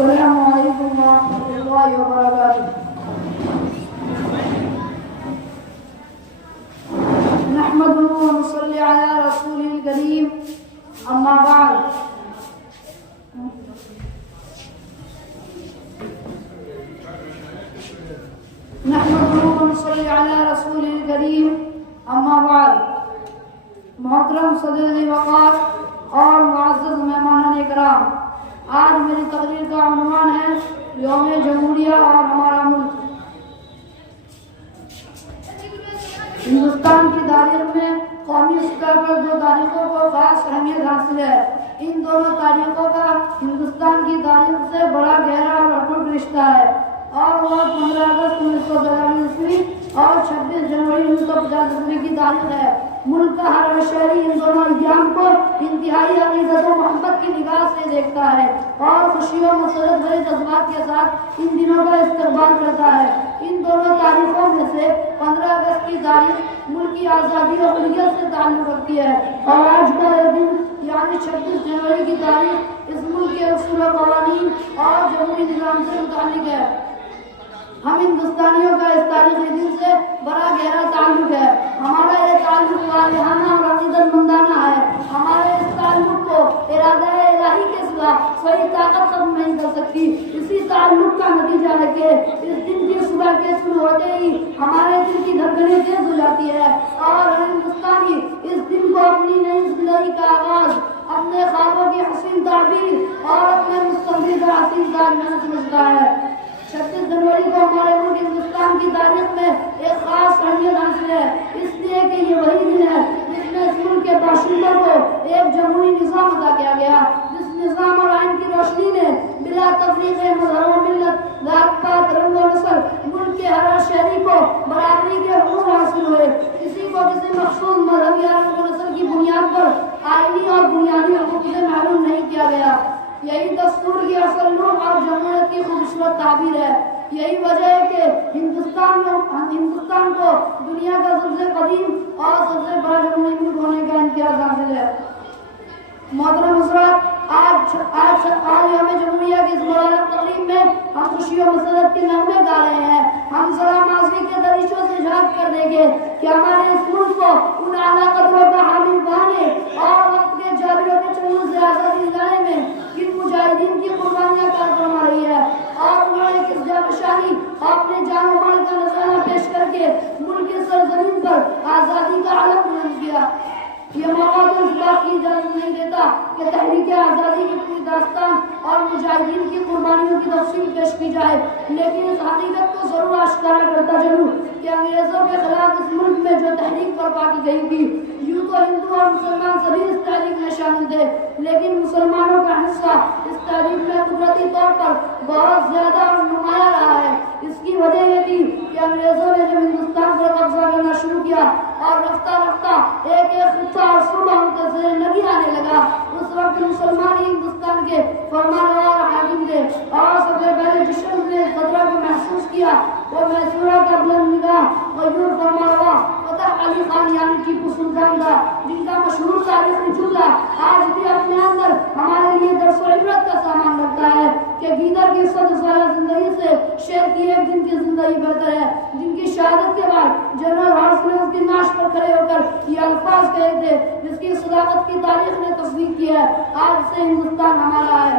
السلام علیکم ورحمۃ اللہ وبرکاتہ۔ نحمده ونصلي على رسوله الكريم اما بعد۔ نحمده ونصلي على رسوله الكريم اما بعد۔ محترم صدر وقار اور معزز مہمانان اکرام، آج میری تقریر کا عنوان ہے یوم جمہوریہ اور ہمارا ملک۔ ہندوستان کی تاریخ میں قومی سطح پر جو تاریخوں کو خاص اہمیت حاصل ہے، ان دونوں تاریخوں کا ہندوستان کی تاریخ سے بڑا گہرا اور اٹوٹ رشتہ ہے، اور وہ 15 اگست 1943 عیسوی اور 26 جنوری 1950 عیسوی کی تاریخ ہے۔ ملک کا ہر شہری ان دونوں ایام کو انتہائی عقیدت و محبت کی نگاہ سے دیکھتا ہے اور خوشی و مسرت بھرے جذبات کے ساتھ ان دنوں کا استقبال کرتا ہے۔ ان دونوں تاریخوں میں سے 15 اگست کی تاریخ ملک کی آزادی اور حریت سے تعلق رکھتی ہے، اور آج کا یہ دن یعنی 26 جنوری کی تاریخ اس ملک کے اصول و قوانین اور جمہوری نظام سے متعلق ہے۔ ہم ہندوستانیوں کا اس تاریخی دن سے بڑا گہرا تعلق ہے۔ ہمارا یہ تعلق والہانہ اور عقیدت مندانہ ہے۔ ہمارے اس تعلق کو ارادہ الہی کے سوا کوئی طاقت ختم نہیں کر سکتی۔ اسی تعلق کا نتیجہ ہے کہ اس دن کی صبح کے شروع ہوتے ہی ہمارے دل کی دھڑکنیں تیز ہو جاتی ہے، اور ہر ہندوستانی اس دن کو اپنی نئی زندگی کا آغاز، اپنے خوابوں کی حسین تعبیر اور اپنے مستقبل کا حسین تاج سمجھتا ہے۔ 26 جنوری کو ہمارے ملک ہندوستان کی تاریخ میں ایک خاص اہمیت حاصل ہے، اس لیے کہ یہ وہی دن ہے جس میں اس ملک کے باشندوں کو ایک جمہوری نظام عطا کیا گیا، جس نظام اور آئین کی روشنی نے بلا تفریق مذہب و ملت، ذات پات، رنگ و نسل ملک کے ہر شہری کو برابری کے حقوق حاصل ہوئے۔ کسی کو کسی مخصوص مذہب یا رنگ و نسل کی بنیاد پر آئینی اور بنیادی حقوق سے محروم نہیں کیا گیا۔ یہی دستور کی اصل روح اور جمہوریت کی خوبصورت تعبیر ہے۔ یہی وجہ ہے کہ ہندوستان کو دنیا کا سب سے قدیم اور سب سے بڑا جمہوری ملک ہونے کا امتیاز حاصل ہے۔ محترم حضرات، آج یوم جمہوریہ کی اس مبارک تقریب میں ہم خوشی و مسرت کے نغمے گا رہے ہیں۔ ہم ذرا ماضی کے دریچوں سے جھانک کر دیکھیں کہ ہمارے اس ملک کو ان اعلیٰ قدروں کا حامل بنانے اور وقت کے جابروں کے چنگل سے آزادی دلانے میں کن مجاہدین کی قربانیاں کار فرما رہی ہے، اور انہوں نے کس جانشانی اپنے جان و مال کا نذرانہ پیش کر کے ملک کی سرزمین پر آزادی کا علم بلند کیا۔ یہ موقع تو اس بات کی اجازت نہیں دیتا کہ تحریک آزادی کی پوری داستان اور مجاہدین کی قربانیوں کی تفصیل پیش کی جائے، لیکن اس حقیقت کو ضرور آشکارا کرتا چلوں کہ انگریزوں کے خلاف اس ملک میں جو تحریک برپا کی گئی تھی، یوں تو ہندو اور مسلمان سبھی اس تحریک میں شامل تھے، لیکن مسلمانوں کا حصہ اس تحریک میں قدرتی طور پر بہت زیادہ اور نمایاں رہا ہے۔ اس کی وجہ یہ تھی کہ انگریزوں نے جب ہندوستان پر قبضہ کرنا شروع کیا اور رفتہ رفتہ ایک ایک خطہ اور صوبہ منتظر لگی آنے لگا، اس وقت مسلمان ہی ہندوستان کے فرمانروا اور حاکم تھے، اور سب سے پہلے جس شخص نے اس خطرہ کو محسوس کیا وہ میسورہ کا بلند نگاہ غیور فرمانروا فتح علی خان یعنی ٹیپو سلطان تھا، جن کا مشہور تاریخی جملہ آج بھی اپنے اندر ہمارے لیے درس و عبرت کا سامان رکھتا ہے کہ گیدڑ کی 100 سالہ زندگی سے شیر کی ایک دن کی زندگی بہتر ہے، جن کی شہادت کے بعد جنرل ہارس نے اس کی نعش پر کھڑے ہو کر یہ الفاظ کہے تھے جس کی صداقت کی تاریخ نے تصدیق کی ہے: آج سے ہندوستان ہمارا ہے۔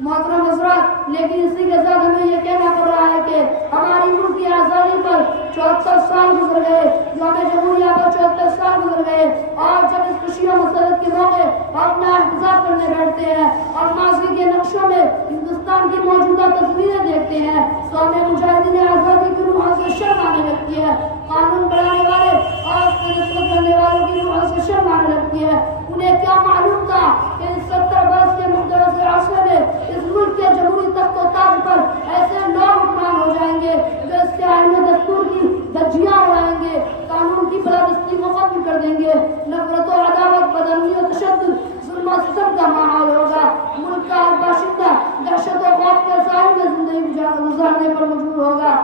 محترم حضرات، لیکن اسی کے ساتھ ہمیں یہ کہنا پڑ رہا ہے کہ ہماری ملک کی آزادی پر 74 سال گزر گئے، یوم جمہوریہ پر 74 سال گزر گئے، اور جب اس خوشی و مسرت کے موقع اپنا احتجاج کرنے بیٹھتے ہیں اور ماضی کے نقشوں میں ہندوستان کی موجودہ تصویریں دیکھتے ہیں تو ہمیں مجاہدین آزادی کی روحوں سے شرم آنے لگتی ہے۔ قانون بنانے والے اور اس سے نفرت کرنے والوں کی روحوں سے شرم آنے لگتی ہے۔ انہیں کیا معلوم تھا کہ اس 70 برس کے مقدس عرصے میں اس ملک کے جمہوری تخت و تاج پر ایسے لوگ حکمران ہو جائیں گے جو اس کے آئین و دستور کی دھجیاں اڑائیں گے، قانون کی بالادستی کو ختم کر دیں گے، نفرت و عداوت، بدامنی و تشدد، ظلم و ستم کا ماحول ہوگا، ملک کا ہر باشندہ دہشت و خوف کے سائے میں زندگی گزارنے پر مجبور ہوگا۔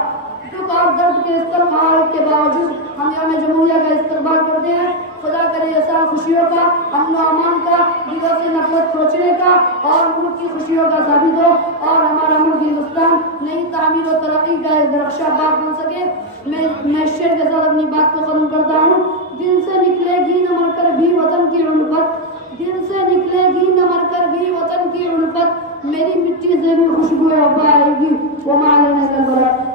دکھ اور درد کے استقبال کے باوجود ہم یوم جمہوریہ کا استقبال کرتے ہیں خدا کرے یہ سال خوشیوں کا، امن و امان کا، دلوں سے نفرت کھوچنے کا اور ملک کی خوشیوں کا ثابت ہو، اور ہمارا ملک ہندوستان نئی تعمیر و ترقی کا ایک درخشاں باغ بن سکے۔ میں شعر کے ساتھ اپنی بات کو ختم کرتا ہوں۔ دل سے نکلے گی نہ مر کر بھی وطن کی الفت، دل سے نکلے گی نہ مر کر بھی وطن کی الفت، میری مٹی سے بھی خوشبو وفا آئے گی، وما علینا الا البلاغ۔